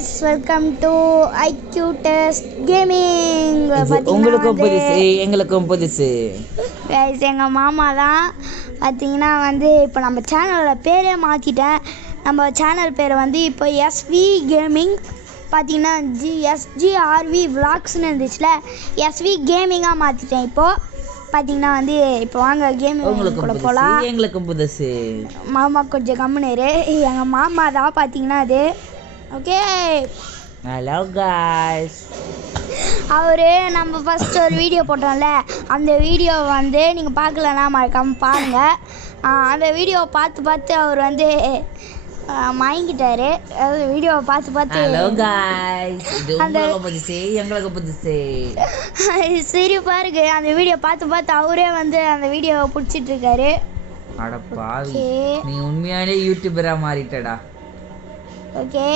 guys, welcome to IQ Test Gaming. உங்களுக்கும் புதுசு எங்களுக்கும் புதுசு. guys, எங்கள் மாமா தான் பார்த்தீங்கன்னா இப்போ நம்ம சேனலோட பேரே மாற்றிட்டேன். நம்ம சேனல் பேரை இப்போ எஸ்வி கேமிங் பார்த்தீங்கன்னா SGRV vlogsன்னு இருந்துச்சுல, எஸ்வி கேமிங்காக மாற்றிட்டேன். இப்போது பார்த்தீங்கன்னா இப்போ வாங்க கேமிங் கூட போகலாம். எங்களுக்கும் புதுசு. மாமா கொஞ்சம் கம்முனரு, எங்கள் மாமா தான் பார்த்தீங்கன்னா அது. Okay, hello guys. அவர் நம்ம ஃபஸ்ட்டு ஒரு வீடியோ போட்டோம்ல, அந்த வீடியோ நீங்கள் பார்க்கலன்னா மறக்காமல் பாருங்கள். அந்த வீடியோவை பார்த்து அவர் மயங்கிட்டாரு. அதாவது வீடியோவை பார்த்து ஹலோ காய்ஸ், இது உங்களுக்கு புதுசு எங்களுக்கு புதுசு. சரி பாருங்க, அந்த வீடியோ பார்த்து அவரே அந்த வீடியோவை பிடிச்சிட்டு இருக்காரு. அட பாவி, நீ உண்மையாலே யூடியூபரா மாறிட்டடா. ஓகே,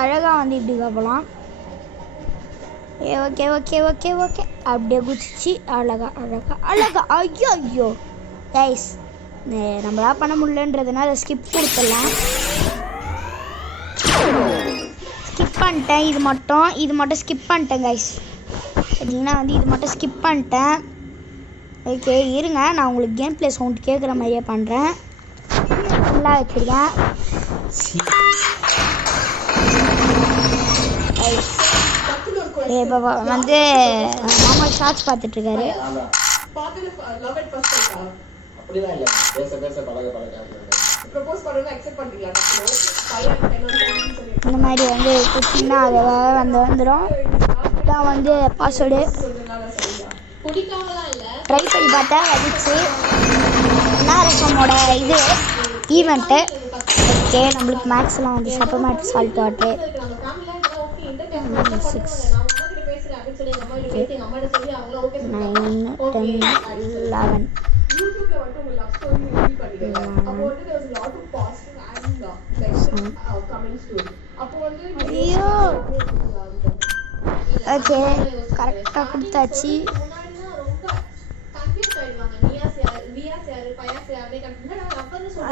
அழகாக இப்படி போகலாம். ஓகே ஓகே ஓகே ஓகே அப்படியே குதிச்சு அழகா. ஐயோ கைஸ், நம்மளா பண்ண முடியலன்றதுனால ஸ்கிப் கொடுத்துடலாம். ஸ்கிப் பண்ணிட்டேன். இது மட்டும் ஸ்கிப் பண்ணிட்டேன் கைஸ். பார்த்தீங்கன்னா இது மட்டும் ஸ்கிப் பண்ணிட்டேன். ஓகே இருங்க, நான் உங்களுக்கு கேம் பிளே சவுண்ட் கேட்குற மாதிரியே பண்ணுறேன். நல்லா வச்சுருக்கேன். இப்போ மாமா ஷார்ட்ஸ் பார்த்துட்ருக்காரு. இந்த மாதிரி குச்சிங்கன்னா அது வந்துடும். இதான் பாஸ்வேர்டு. ட்ரை பண்ணி பார்த்தேன், வந்துச்சு. NRSMோட இது ஈவெண்ட்டு. ஓகே, நம்மளுக்கு மேக்ஸ்லாம் சப்பர் மேக்ஸ் சால்ட் வாட்டு 6 9 10 11. ஐயோ ஓகே, கரெக்டாக கொடுத்தாச்சு.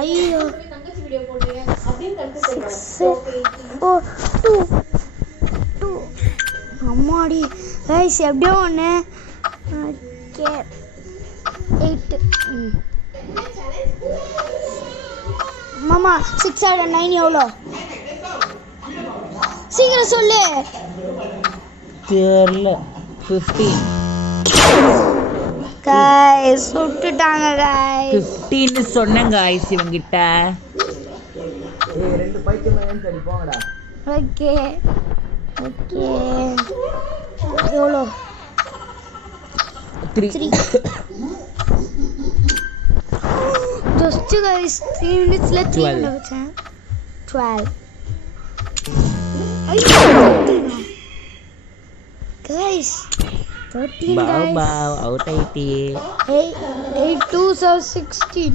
ஐயோ 2 அம்மாடி கைஸ், எப்படியோ ஒன்று. ஓகே 8. மாமா 6 out of 9 எவ்வளோ? சீக்கிரம் சொல்லு. தெரியல. 15 கைஸ், சுட்டுட்டாங்க கைஸ். 15 சொன்னேன் கைஸ் இவங்கிட்ட. ரெண்டு பைத்தியம் சரி போங்கடா. ஓகே ஓகே, எவ்வளோ? 3 ஜஸ்ட் கைஸ் 3 மினிட்ஸ்ல 3 வச்சேன். 12 கைஸ் 13 கைஸ். பாவ் அவுட் ஆயிட்டே. 8 2s are 16.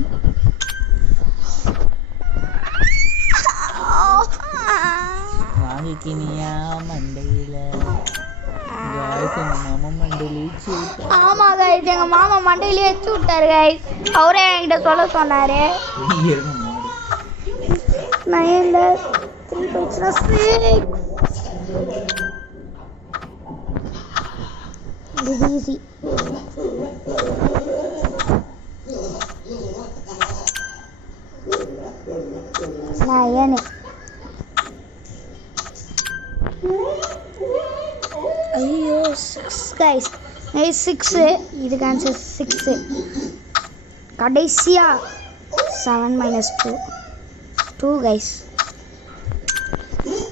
வாங்கிக்கினியா மண்டையில? மாமா மண்டையில. ஆமா கைஸ், எங்க மாமா மண்டையிலே வச்சு விட்டாரு கைஸ். அவரே என்கிட்ட சொல்ல சொன்னாரு. 9ல 3 போயிடுச்சுனா 6. இது ஈஸி. நான் ஏன்னு ஐயோ 6 கைஸ். 6 இதுக்கு ஆன்சர் 6. கடைசியா 7 - 2 கைஸ்.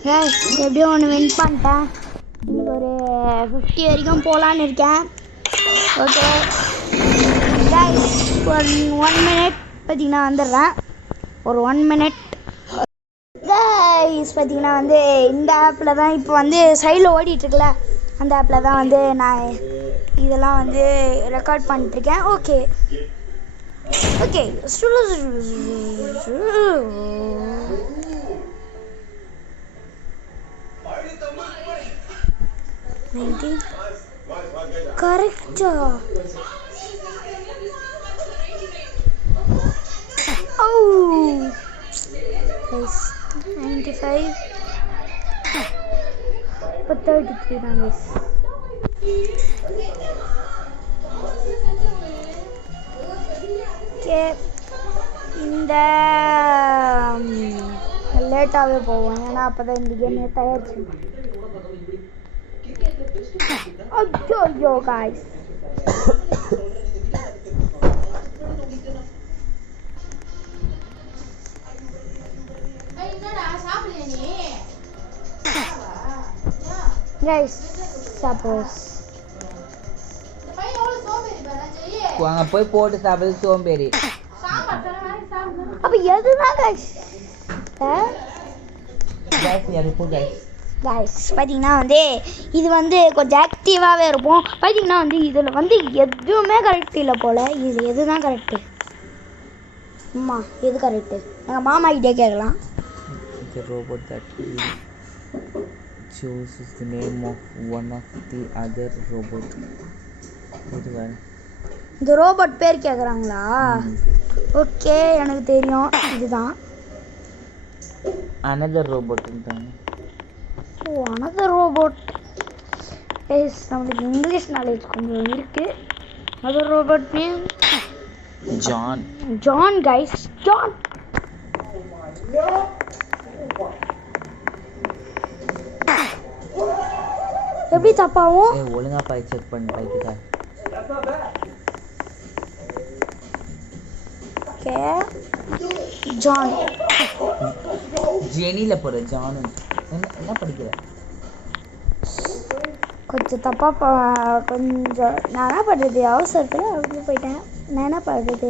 கைஸ் எப்படியோ ஒன்று வின் பண்ணிட்டேன். ஒரு 50 வரைக்கும் போகலான்னு இருக்கேன். ஓகே கைஸ், ஒரு 1 மினிட் பார்த்தீங்கன்னா வந்துடுறேன். ஒரு 1 மினிட் கைஸ். பார்த்தீங்கன்னா இந்த ஆப்பில் தான் இப்போ சைடில் ஓடிட்டுருக்குல்ல, அந்த ஆப்பில் தான் நான் இதெல்லாம் ரெக்கார்ட் பண்ணிட்டுருக்கேன். ஓகே ஓகே கரெக்டா? Oh, guys, 95. இப்போ 33 தான் guys. ஓகே, இந்த லேட்டாகவே போவோம், ஏன்னா அப்போ தான் இந்த கேம் தயாரிச்சு. ஐயோ guys, சப்போஸ் அங்க போய் போட்டு சாப்பிடுறது சோம்பேறி. அப்ப எதுதான் guys பார்த்தீங்கன்னா வந்து இது வந்து கொஞ்சம் ஆக்டிவாகவே இருப்போம். பார்த்தீங்கன்னா வந்து இதில் வந்து எதுவுமே கரெக்ட் இல்லை போல். இதில் எது தான் கரெக்டு? அம்மா எது கரெக்டு? எங்கள் மாமா கிட்டே கேட்கலாம். The robot that chooses the name of one of the other robot. இந்த ரோபோட் பேர் கேட்குறாங்களா? ஓகே, எனக்கு தெரியும், இதுதான் another robot. ஓ, another robot. எஸ், நம்மளுக்கு இங்கிலீஷ் நாலேஜ் கொஞ்சம் இருக்கு. another robot name John guys, John. எப்படி தப்பாவும்? ஒழுங்கா பாய் செக் பண்ணு பாய்க்கிட்ட. ஓகே, ஜான் ஜெனில போற ஜான். என்ன படிக்கிற? கொஞ்சம் தப்பா கொஞ்சம் நான் என்ன பண்ணுறது, அவசரத்தில் அப்படி போயிட்டேன். நான் என்ன பண்ணுறது?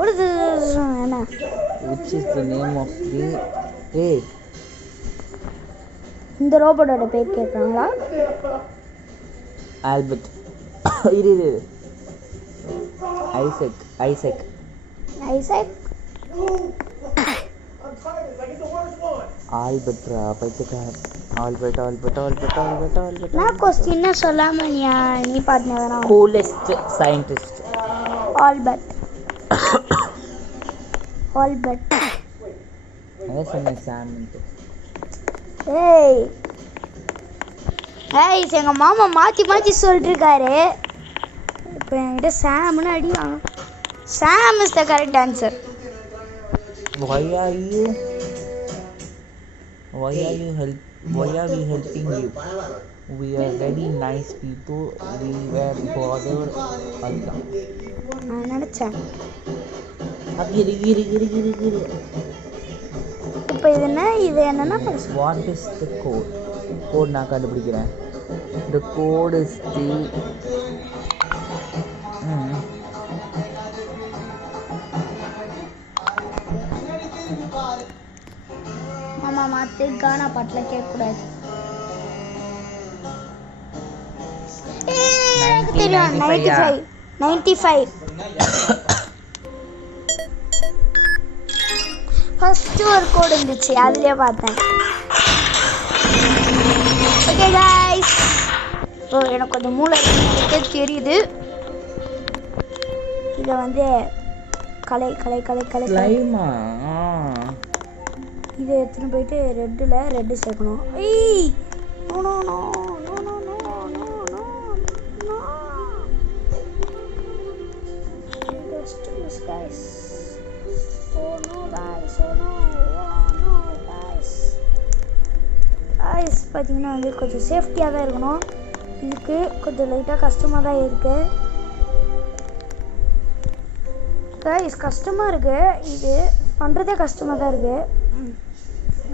ஒரு என்ன which is the name of the hey இந்த ரோபோட்டோட பேர் கேட்குறாங்களா? ஆல்பர்ட். இரு ஐசக். ஐசக் ஆல்பர்ட்ரா பைத்தியக்கார. ஆல்பர்ட். நான் கொஸ்டின் சொல்லாம நீ பாட்டினா கூலஸ்ட் சயின்டிஸ்ட் ஆல்பர்ட். அதான் சொன்னேன் சாம்ன்ட்டு. ஏய் எங்கள் மாமா மாற்றி சொல்லிட்டு இருக்காரு. இப்போ என்கிட்ட சாம்னு அடிவாங்க. Sam is the correct answer. Why are we helping you? We are very nice people. We were bothered. நான் நினச்சேன். இப்போ இது என்னன்னா வாட் இஸ் த கோட் நான் கண்டுபிடிக்கிறேன். The code is the மாமா மாத்து கானா பாட்டில் கேட்கக்கூடாது. தெரியும் 95 ஃபர்ஸ்ட் ஒரு கோடு இருந்துச்சு, அதுலயே பார்த்தேன். ஓகே गाइस, எனக்கு கொஞ்சம் மூளை தெரியுது. இதை வந்து கலை இதை எடுத்துன்னு போயிட்டு ரெட்டு சேர்க்கணும். ஏய் no guys. Oh no guys. பார்த்தீங்கன்னா வந்து கொஞ்சம் சேஃப்டியாக தான் இருக்கணும். இதுக்கு கொஞ்சம் லைட்டாக கஷ்டமாக தான் இருக்குது guys, கஷ்டமாக இருக்குது. இது பண்ணுறதே கஷ்டமாக தான் இருக்குது.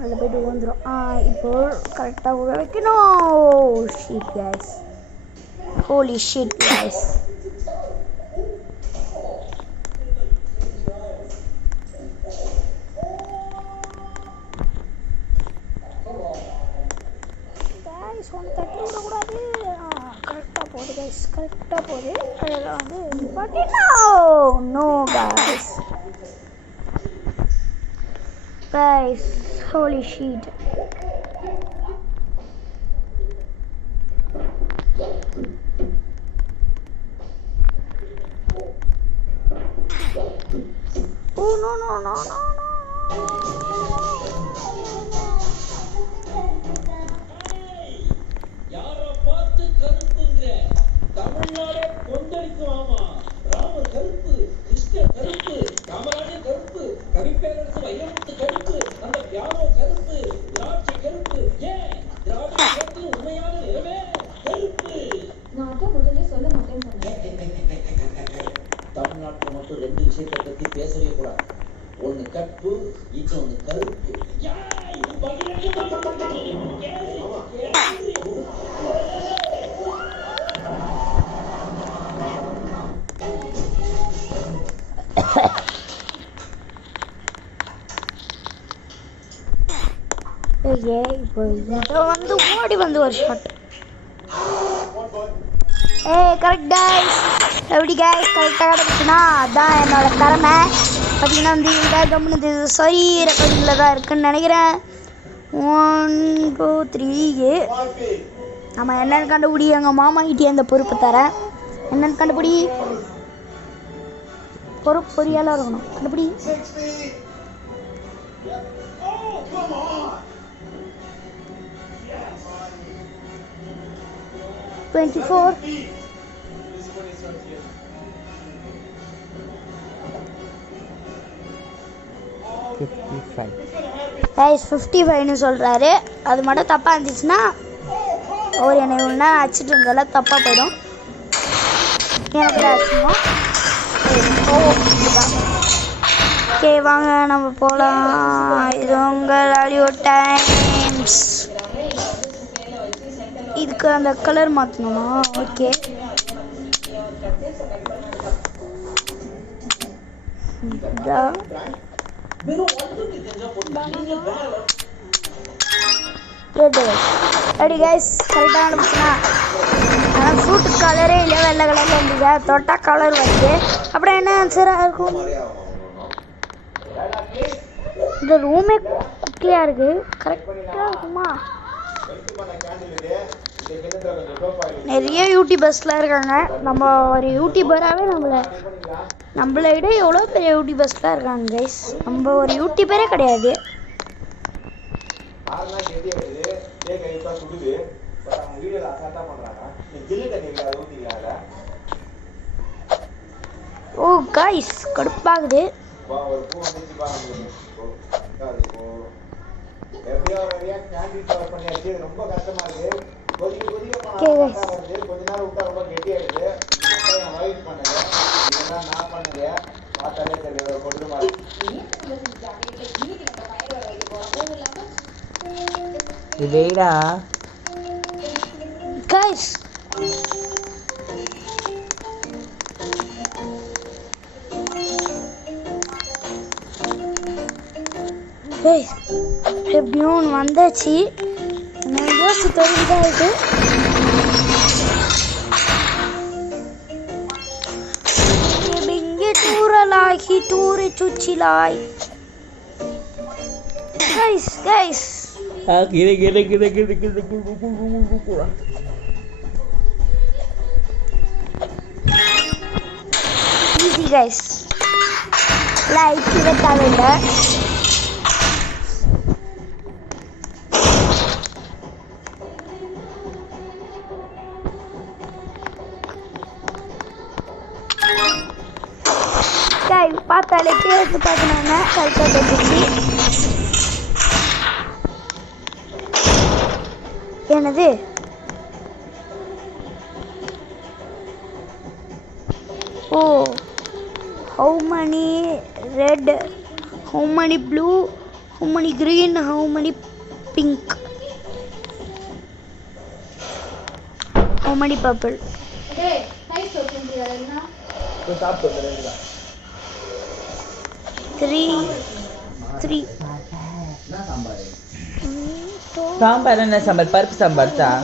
அதில் போய்ட்டு வந்துடும். இப்போ கரெக்டாக உள்ள வைக்கணும். Sheet guys, holy shit guys. ஒன்று தட்டி விடக்கூடாது. கரெக்டாக போகுது கைஸ், கரெக்டாக போகுது. அதெல்லாம் வந்து பார்த்தீங்கன்னா no guys, holy shit. Oh no இப்போ இதை வந்து ஓடி வந்து ஒரு ஷாட். Correct guys. எப்படி கைஸ் கரெக்டாக கிடக்குச்சுன்னா அதான் என்னோட திறமை. பார்த்தீங்கன்னா வந்து இந்த கம்முனு சரி ரெக்கார்டிங்கில் தான் இருக்குன்னு நினைக்கிறேன். 1 2 3 நம்ம என்னென்னு கண்டுபிடி. எங்கள் மாமா கிட்டே அந்த பொறுப்பு தரேன். என்னென்னு கண்டுபிடி. பொறியாலாம் இருக்கணும். கண்டுபிடி. 24 55 கைஸ் 55ன்னு சொல்கிறாரு. அது மட்டும் தப்பாக இருந்துச்சுன்னா அவர் என்னை ஒன்றா அடிச்சுட்டு இருந்தாலும் தப்பாக போயிடும். எனக்கு அடிச்சுவோம். ஓகே வாங்க நம்ம போகலாம். இது உங்கள் ஆடியோ டைம்ஸ். இதுக்கு அந்த கலர் மாற்றணுமா? Okay ready guys. கரெக்டாக ஆரம்பிச்சுன்னா ஆனால் ஃப்ரூட்டு கலரே இல்லை, வெள்ளை கலரில் இருந்துச்சு. தொட்டா கலர் வருது. அப்புறம் என்ன ஆன்சராக இருக்கும்? இந்த ரூமே குட்டியாக இருக்குது. கரெக்டாக இருக்குமா? நிறைய யூடியூபர்ஸ்லாம் இருக்காங்க. நம்ம ஒரு யூடியூபராகவே நம்மளை விட எவ்வளோ பெரிய யூடியூபர்ஸ்லாம் இருக்காங்க கைஸ். நம்ம ஒரு யூடியூபரே கிடையாது. ஓ கைஸ் கடுப்பாகுது. வெயிடா கைஸ். எப்படியும் வந்தாச்சு. யோசிச்சு தெரிஞ்சுதான் இருக்கு. டூரலாகி டூரை சுச்சிலாய் guys guys. Easy guys. Like தேவையில்லை. பார்த்தாலே கேட்டு பார்க்கணுங்க. கரெக்டாக தெரிஞ்சிச்சு. என்னது? ஓ how many red, how many blue, how many green, how many pink, how many purple. Hey, nice talking to you, Aruna. Three. Sambar என்ன சாம்பார்? பருப்பு சாம்பார் தான்.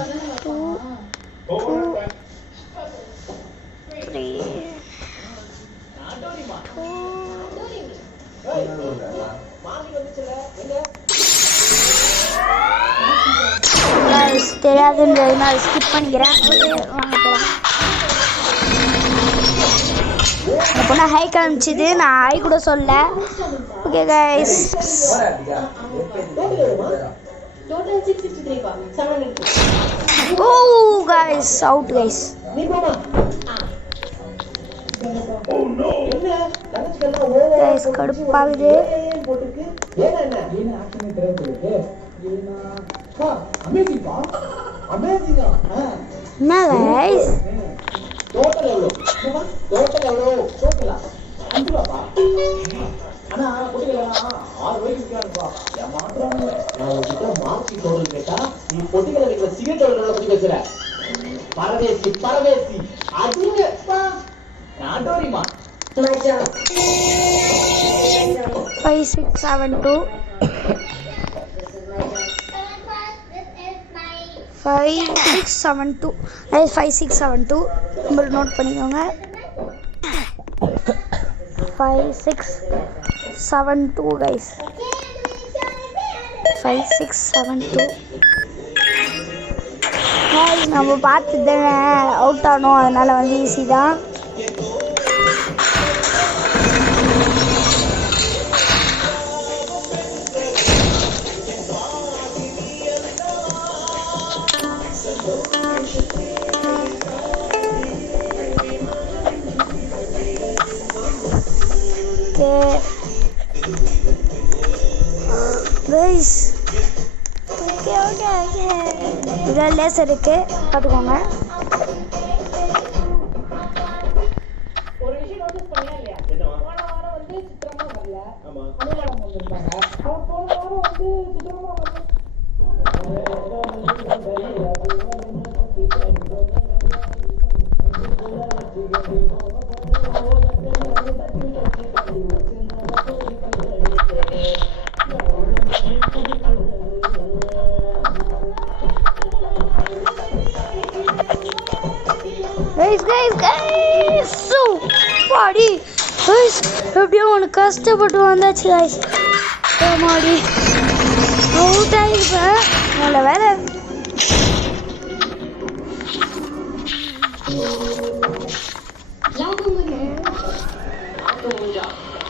2 3 தெரியாதுன்றதுனால ஸ்கிப் பண்ணிக்கிறேன். வாங்க போகலாம். அந்த பொண்ணு ஹை காமிச்சிது. நான் ஹை கூட சொல்ல. Okay guys. ஓ கைஸ் அவுட் கைஸ். கைஸ் கடுப்பாகுது. என்ன கைஸ்? ஆனா பொட்டிகளெல்லாம் 6 ரூபாய்க்கு விற்கிறாங்கப்பா. ஏமாத்துறாங்க. நான் உங்ககிட்ட மார்க்கி தோடு கேட்டா நீ பொட்டிகளை வைக்கிற சிகரெட்டோட பத்தி பேசுற. பரதேசி பரதேசி அதுங்கப்பா நாட்டோரிமா 5672 5672 5672 நம்பர் நோட் பண்ணிக்கோங்க 5672 guys 5672 நம்ம பார்த்து தானே அவுட் ஆனோம், அதனால வந்து ஈஸி தான். இதில் லேசர் இருக்கு, பார்த்துக்கோங்க. ஒரு விஷயம் நோட்டீஸ் பண்ணியா இல்லையா? போன வாரம் வந்து சித்திரமா வரல. அனுகூலம் வந்திருந்தாங்க. போன வாரம் வந்து சித்திரமா வரல. guys so பாடி guys எப்படியோ ஒன்று கஷ்டப்பட்டு வந்தாச்சு guys. மாடி அவுட் ஆகிருப்பேன், நல்ல வேலை.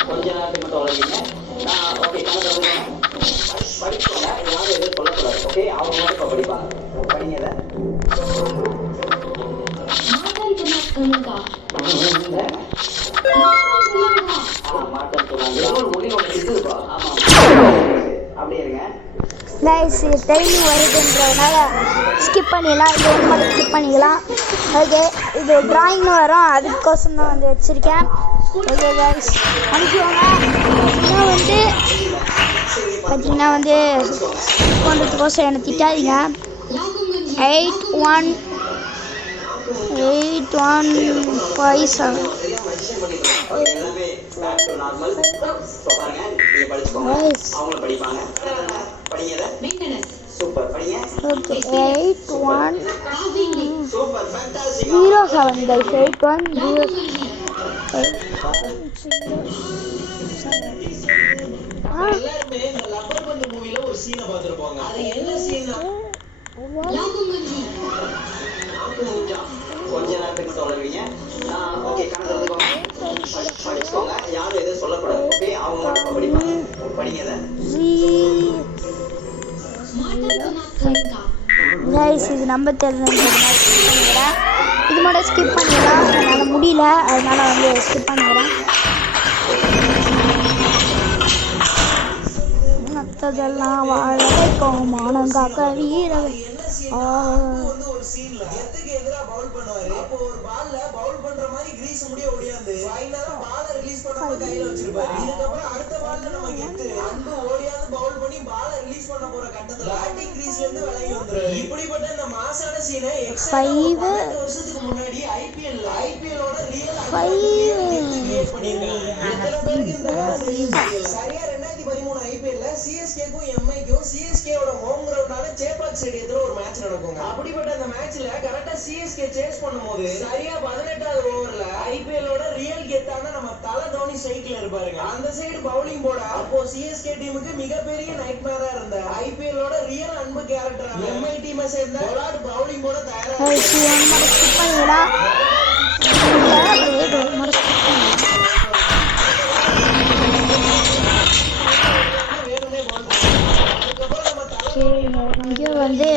கொஞ்ச நேரத்துக்கு தொடங்குங்க. ஓகே படிக்கோங்க, யாரும் எதுவும் சொல்லக்கூடாது. ஓகே அவங்க மட்டும் படிப்பாங்க. படிங்க கைஸ் டைமிங் வருதுன்றதுனால ஸ்கிப் பண்ணிடலாம், இது ஒன்று மட்டும் ஸ்கிப் பண்ணிக்கலாம். ஓகே இது ட்ராயிங்னு வரும், அதுக்கோசம் தான் வந்து வச்சுருக்கேன். ஓகே கைஸ் அனுப்பிவாங்க. இன்னும் வந்து பார்த்தீங்கன்னா வந்து பண்ணுறதுக்கோசம் என்னை திட்டாதீங்க. 8157 Okay, 8107 guys, 8107. கொஞ்ச நேரத்துக்கு சொல்லுவீங்க. ஓகே படிச்சுக்கோங்க, யாரும் எதுவும் சொல்லக்கூடாது. ஓகே அவங்க மட்டும் படிப்பாங்க. படிங்க கைஸ். இது நம்பர் தெரிஞ்சுக்கிறேன், இது மட்டும் ஸ்கிப் பண்ணிடலாம், அதனால் முடியல, அதனால வந்து ஸ்கிப் பண்ணிக்கிறேன். மற்றதெல்லாம் வாழ வைக்கும் மானம் காக்க வீரவை. சிஎஸ்கேக்கும் எம்ஐக்கும் சிஎஸ்கேவோட ஹோம் கிரவுண்டான சேப்பாக் ஸ்டேடியத்துல ஒரு மேட்ச் நடக்கும். அப்படிப்பட்ட அந்த மேட்ச்ல கரெக்டா சிஎஸ்கே சேஸ் பண்ணும்போது சரியா 18வது ஓவர்ல ஐபிஎல்லோட ரியல் கெத்தான நம்ம தலை தோனி சைட்ல இருப்பாருங்க. அந்த சைடு பவுலிங் போட அப்போ சிஎஸ்கே டீமுக்கு மிகப்பெரிய நைட்மேரா இருந்த ஐபிஎல்லோட ரியல் அன்பு கேரக்டர் எம்ஐ டீமை சேர்ந்த விராட் பவுலிங் போட தயாரா. இங்கே வந்து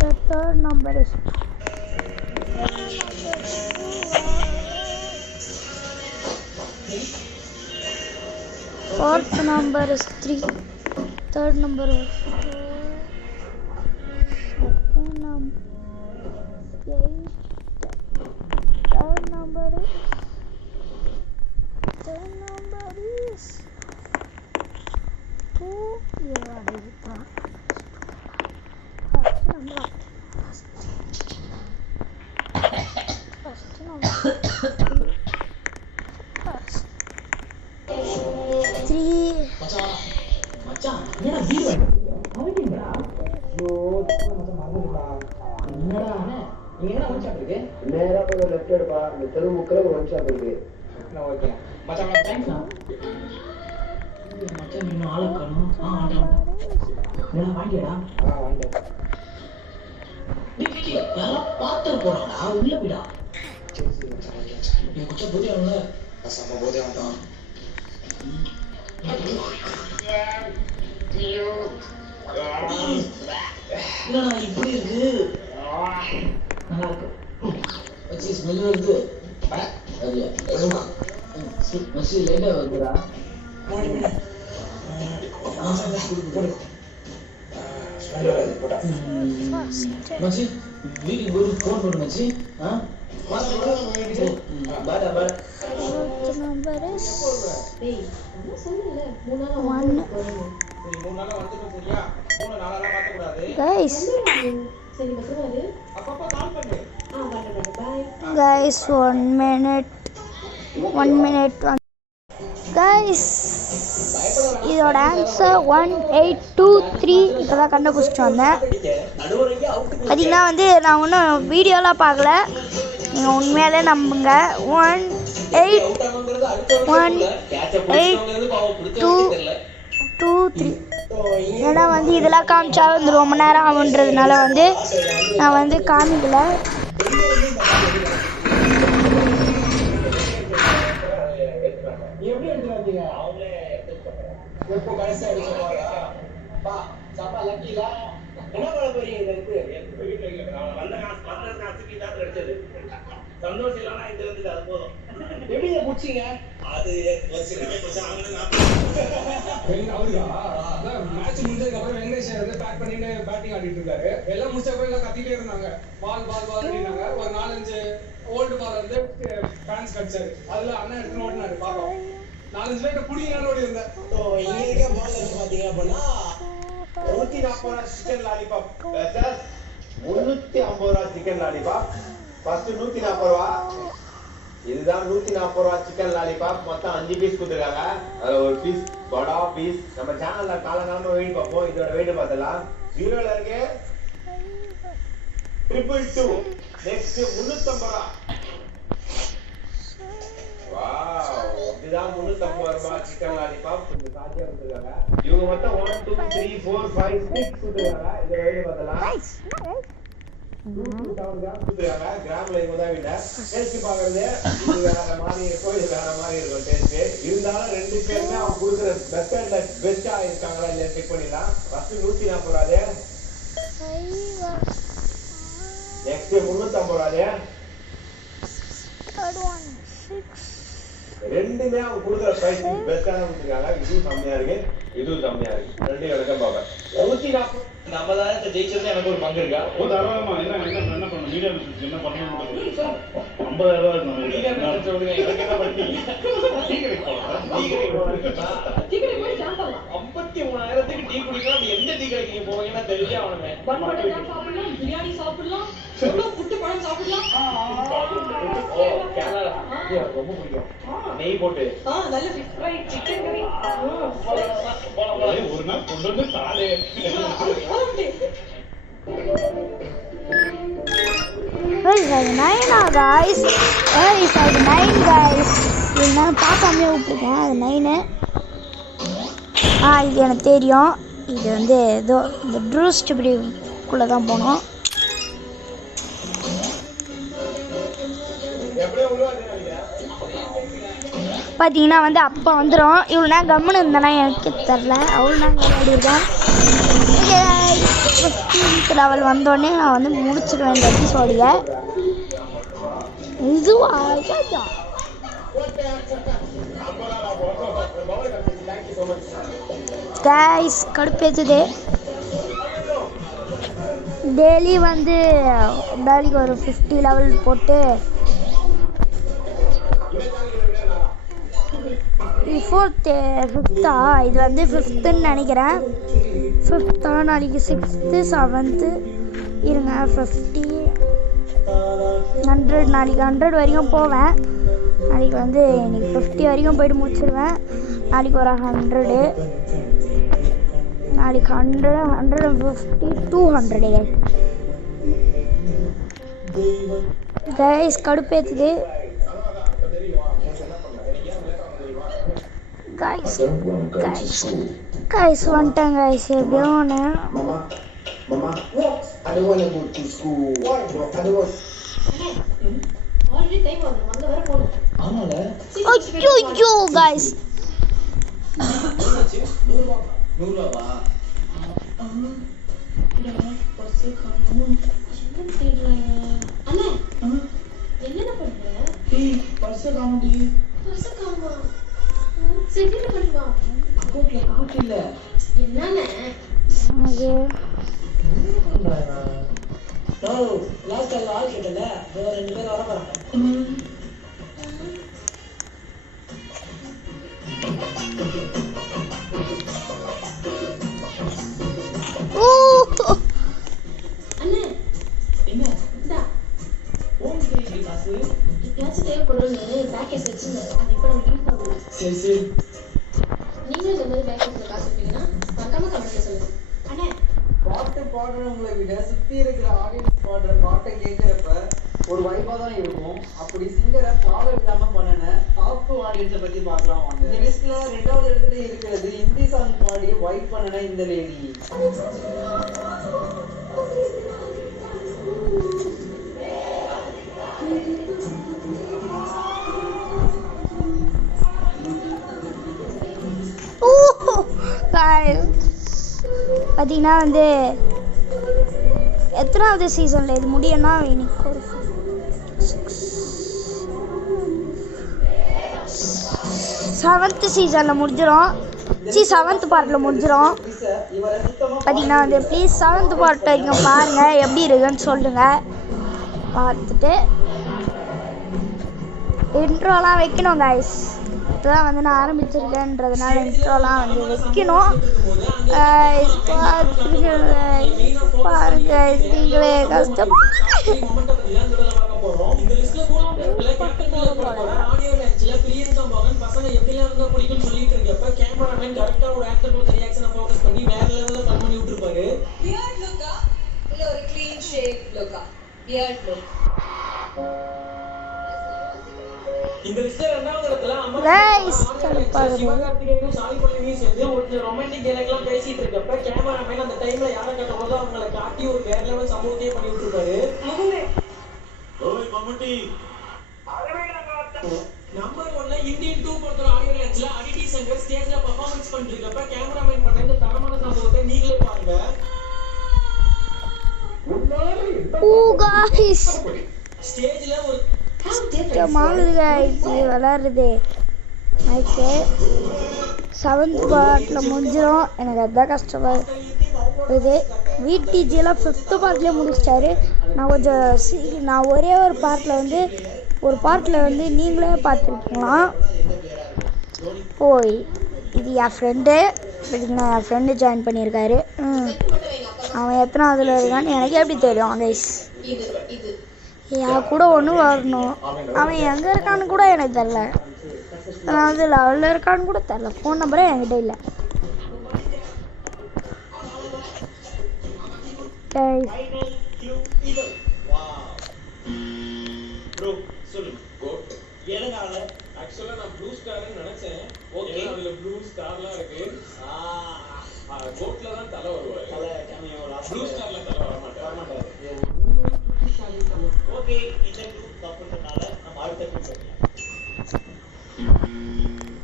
the third number is 4th number is 3, third number is 4. மச்சான் என்னடா வீடு அவங்கிங்கடா ஐயோ மச்சான் மறந்துடா என்னடா நீங்க என்ன ஒன் ஷாப் இருக்கு நேரா போய் லெஃப்ட் எடுப்பா இந்த தெரு முக்கல ஒரு ஒன் ஷாப் இருக்கு நான் ஓகே மச்சான் தேங்க்ஸ்ண்ணா மச்சான் இன்னும் ஆளை காணோம் ஆண்டா என்ன வாங்கிடா வாங்கிட்டேன் டிக்கி யாரோ பாத்து போறாடா உள்ள போடா சரி மச்சான் நீ கொஞ்சம் போதே அவனே சம போதே அவன் என்னடா இப்படி இருக்கு நல்லா இருக்கு வச்சு ஸ்மெல் வருது அது எதுமா மச்சி லேட்டா வருதுடா மச்சி வீட்டுக்கு போய் ஃபோன் பண்ணு மச்சி பாடா பாடா guys 1 minute guys இதோட ஆன்சர் 1823 இப்போதான் கண்டுபிடிச்சிட்டு வந்தேன். பார்த்தீங்கன்னா வந்து நான் ஒன்றும் வீடியோலாம் பார்க்கல, நீங்கள் உண்மையாலே நம்புங்க. 1823 ஏன்னா வந்து இதெல்லாம் காமிச்சா வந்து ரொம்ப நேரம் ஆகுன்றதுனால வந்து நான் வந்து காமிக்கல. சந்தோஷம் இல்லைன்னா இது வந்து அது போதும். எப்படி முடிச்சிங்க அது மேட்ச் முடிஞ்சதுக்கு அப்புறம் வெங்கடேஷ் வந்து பேக் பண்ணிட்டு பேட்டிங் ஆடிட்டு இருக்காரு. எல்லாம் முடிச்சப்ப எல்லாம் கத்திட்டே இருந்தாங்க, பால் பால் பால் அப்படின்னாங்க. ஒரு 4-5 ஓல்டு பால் வந்து ஃபேன்ஸ் கடிச்சாரு. அதுல அண்ணன் எடுத்து ஓடினாரு. பாப்போம் 4-5 பேர் புடிங்கன்னு ஓடி இருந்தேன். இங்க இருக்க பால் வந்து பாத்தீங்க அப்படின்னா 140 ரூபா சிக்கன் லாலிபாப், 350 ரூபா சிக்கன் லாலிபாப். ஃபர்ஸ்ட் 140 ரூபா, இதுதான் 140 ரூபா சிக்கன் லாலிபாப். மொத்தம் 5 பீஸ் கொடுத்துருக்காங்க. அதில் ஒரு பீஸ் படா பீஸ். நம்ம சேனல்ல காலங்காலமா வெயிட் பார்ப்போம். இதோட வெயிட் பார்த்தலாம் 0ல இருக்கு 222. நெக்ஸ்ட் 350 ரூபா. வாவ், இதுதான் 350 ரூபா சிக்கன் லாலிபாப். கொஞ்சம் சாத்தியா கொடுத்துருக்காங்க. இவங்க மொத்தம் 1 2 3 4 5 6 கொடுத்துருக்காங்க. இதோட வெயிட் பார்த்தலாம் கிராம்ல இவங்கதான் விட டேஸ்ட் பாக்குறது இது வேற மாதிரி இருக்கும், இது வேற மாதிரி இருக்கும் டேஸ்ட். இருந்தாலும் 2 பேருமே அவங்க கொடுக்குற பெஸ்டா இருக்காங்களா இல்லையா செக் பண்ணிடலாம். ஃபர்ஸ்ட் 140 ரூபாது, நெக்ஸ்ட் 350 ரூபாது. ரெண்டுமே அவங்க கொடுக்குற பிரைஸ் பெஸ்டா தான் கொடுத்துருக்காங்க. இதுவும் கம்மியா இருக்கு, இதுவும் கம்மியா இருக்கு. ரெண்டு இடக்கம் பார்ப்பேன். 140 நம்ம தான் ஜெயிச்சது. எனக்கு ஒரு பங்கு இருக்கா? தாராளமா. என்ன பண்ணணும்? மீடியா பிசினஸ் என்ன பண்ணணும்? 50,000 ரூபாய் இருக்கணும். மீடியா பிசினஸ் சொல்லுங்க. எனக்கு என்ன பண்ணி டீ கடைக்கு போய் 53,000க்கு டீ குடிக்கலாம். எந்த டீ கடைக்கு போவீங்கன்னா தெரியல. அவனுமே சாப்பிடலாம், பிரியாணி சாப்பிடலாம், புட்டு பழம் சாப்பிடலாம். ரொம்ப பிடிக்கும். நெய் போட்டு நல்ல ஃபிஷ் ஃப்ரை, சிக்கன் கறி. ஒரு நாள் கொண்டு வந்து சாலே Guys, அது 9 guys. Guys, அது 9 guys. நான் பார்க்காமலே விட்டுருக்கேன். அது 9. இது எனக்கு தெரியும். இது வந்து ஏதோ இந்த ட்ரூஸ்ட் இப்படிக்குள்ளே தான் போனோம். பார்த்தீங்கன்னா வந்து அப்போ வந்துடும். இவ்வளோ நேரம் கம்முன்னு இருந்தேன்னா எனக்கு தெரில. அவ்வளோ நேரம் விளையாடிருக்கேன். 15th லெவல் வந்தோடனே நான் வந்து முடிச்சுக்க வேண்டிய எபிசோடியை. இதுவா கைஸ் கடுப்பேத்துது. டெய்லி வந்து டெய்லிக்கு ஒரு 50 லெவல் போட்டு ஃபிஃப்த்தா இது வந்து 5th நினைக்கிறேன். 5th நாளைக்கு 6th 7th இருங்க 50 100 நாளைக்கு 100 வரைக்கும் போவேன். நாளைக்கு வந்து இன்னைக்கு 50 வரைக்கும் போயிட்டு முடிச்சிடுவேன். நாளைக்கு ஒரு 100, நாளைக்கு 100, 150, 200 கைஸ். கடுப்பேத்துது கைஸ். கைஸ் வந்துட்டேன் கைஸ். எப்படியோ ஒன்று ஆல்ரெடி டைம் ஆகுது, அங்க வர போணும். ஐயோ கைஸ். 100 ரூபாவா? அண்ணே, என்னென்ன பண்ற? Purse comedy. பர்ஸ் காணுமா? சரி, என்ன பண்ணுவா? அக்கௌண்ட்ல காசு இல்ல. என்னண்ணே? அது லாஸ்ட் டைம் ஆள் கேட்டல, 2 பேர் வர போறாங்க. அண்ணே, என்ன? இந்தா. உங்க கிட்ட காசு? எப்பயாச்சும் தேவைப்படும்னு பேக்கேஜ் வச்சிருந்தேன். அது இப்போ நமக்கு யூஸ் ஆகுது. சரி. நீங்களும் இந்த மாதிரி பேக்கேஜ்ல காசு வைப்பீங்கன்னா மறக்காம கமெண்ட்ல சொல்லுங்க. அண்ணே, பாட்டு பாடுறவங்களை விட சுத்தி இருக்கிற ஆடியன்ஸ் பாடுற பாட்டை கேட்கிறப்ப ஒரு வைபா தான் இருக்கும். அப்படி சிங்கரை பாட விடாம பண்ணன டாப் ஆடியன்ஸை பத்தி பார்க்கலாம் வாங்க. இந்த லிஸ்ட்ல 2வது இடத்துல இருக்கிறது ஹிந்தி சாங் பாடி வைப் பண்ணன இந்த லேடி. பார்த்தீங்கன்னா வந்து எத்தனாவது சீசனில் இது முடியும்னா இன்னைக்கு ஒரு 7th சீசனில் முடிஞ்சிடும். 7th பார்ட்டில் முடிஞ்சிடும். பார்த்தீங்கன்னா வந்து ப்ளீஸ் 7th பார்ட் வரைக்கும் பாருங்கள், எப்படி இருக்குன்னு சொல்லுங்கள். பார்த்துட்டு இன்ட்ரோலாம் வைக்கணும் கைஸ். இப்போதான் வந்து நான் ஆரம்பிச்சிருக்கேன்றதுனால இன்ட்ரோலாம் வந்து வைக்கணும். பாருங்க, நீங்களே கஷ்டமா இந்த லிஸ்ட்ல 2வது இடத்துல கைஸ் கடுப்பாகுது. சிவகார்த்திகேயனும் சாய் பல்லவியும் சேர்ந்து ஒரு ரொமான்டிக் டயலாக்லாம் பேசிட்டு இருக்கப்ப கேமராமேன் அந்த டைம்ல யாரை கட்டும்போது அவங்களை காட்டி ஒரு வேற லெவல் சம்பவத்தையே பண்ணி விட்டுருப்பாரு. நம்பர் 1ல இந்தியன் 2 பொறுத்த ஆடியோ லான்ச்ல அடிடி சங்கர் ஸ்டேஜ்ல பெர்ஃபார்மன்ஸ் பண்ணிட்டு இருக்கப்ப கேமராமேன் பண்ண இந்த தரமான சம்பவத்தை நீங்களே பாருங்க. கைஸ் ஸ்டேஜ்ல ஒரு மாறுது கைஸ் விளாடுறது. மைக்கு 7th பார்ட்டில் முடிஞ்சிடும். எனக்கு அதுதான் கஷ்டமாக இருக்குது. VTGலாம் 5th பார்ட்லேயே முடிச்சிட்டாரு. நான் கொஞ்சம் நான் ஒரே ஒரு பார்ட்டில் வந்து நீங்களே பார்த்துருக்கலாம். போய் இது என் ஃப்ரெண்டு ஜாயின் பண்ணியிருக்காரு. அவன் எத்தனாவதுல இருக்கான்னு எனக்கு எப்படி தெரியும் கைஸ்? என் கூட ஒன்று வரணும். அவன் எங்கே இருக்கான்னு கூட எனக்கு தெரில. அதாவது லெவலில் இருக்கான்னு கூட தெரில. ஃபோன் நம்பரே என்கிட்ட இல்லை. ஓகே, இந்த குரூப் தப்புன்றனால நம்ம அடுத்த குரூப் போகலாம்.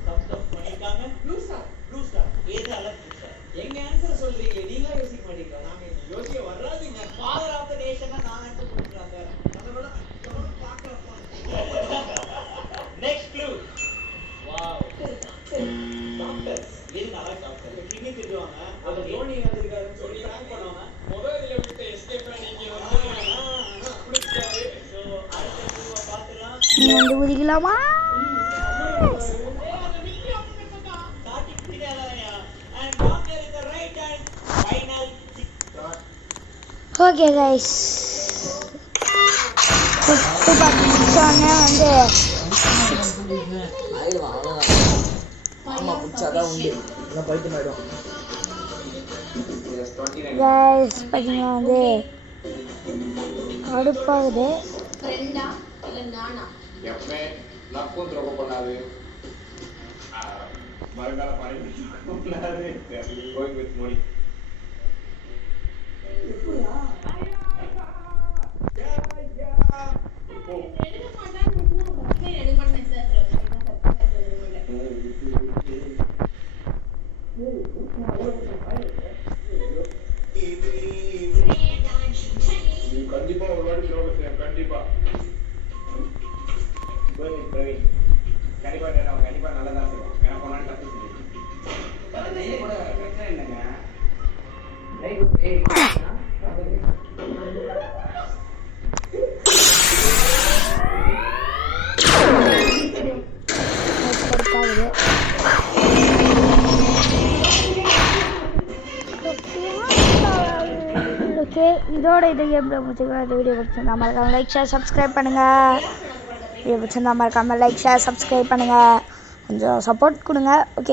தப்பு பண்ணிருக்காங்க. ப்ளூ ஸ்டார் ஏதால ப்ளூ ஸ்டார்? எங்க ஆன்சர் சொல்றீங்க, நீங்களா யோசிக்க மாட்டீங்களா? நாங்க யோசிக்க வராதுங்க. ஃபாதர் ஆஃப் தி நேஷன் நான் ஆன்சர் கொடுக்குறாங்க. நம்மளோட பார்க்கலாம். Next clue. Wow, doctor. இது நல்லா டாக்டர் கிட்னி திட்டுவாங்க. அந்த தோனி வந்திருக்காருன்னு சொல்லி பிராங்க் பண்ணுவாங்க. முதல்ல இதுல விட்டு எஸ்கேப் பண்ணீங்க வந்து குளிச்சாரு. சோ அடுத்த க்ளூவை பார்த்துலாம். நீ வந்து குதிக்கலாமா? Okay guys. போட்டு பார்த்து முடிச்சோடனே வந்து ஆயிடுவான் அவ்வளோதான். ஆமாம் பிடிச்சாதான் உண்டு, இல்லை பைத்தியம் ஆயிடும். கைஸ் பார்த்தீங்கன்னா வந்து கடுப்பாகுது. ஃப்ரெண்டா இல்ல நானா? எப்பவுமே நப்பும் திறக்க பண்ணாது, மறுகால பணி பண்ணாது. Going with Modi. கண்டிப்பா ஒரு வாட்டி யோகா செய்ய, கண்டிப்பா கண்டிப்பா கண்டிப்பா நல்லதா செய்வோம். ஏன்னா போனாலும் தப்பு கூட பிரச்சனை இல்லைங்க. கடுப்பாகுது. ஓகே, இதோட இது எப்படி முடிச்சுக்கலாம். இந்த வீடியோ பிடிச்சிருந்தா மறக்காம லைக் ஷேர் சப்ஸ்கிரைப் பண்ணுங்கள். வீடியோ பிடிச்சிருந்தா மறக்காம லைக் ஷேர் சப்ஸ்கிரைப் பண்ணுங்கள். கொஞ்சம் சப்போர்ட் கொடுங்க. ஓகே.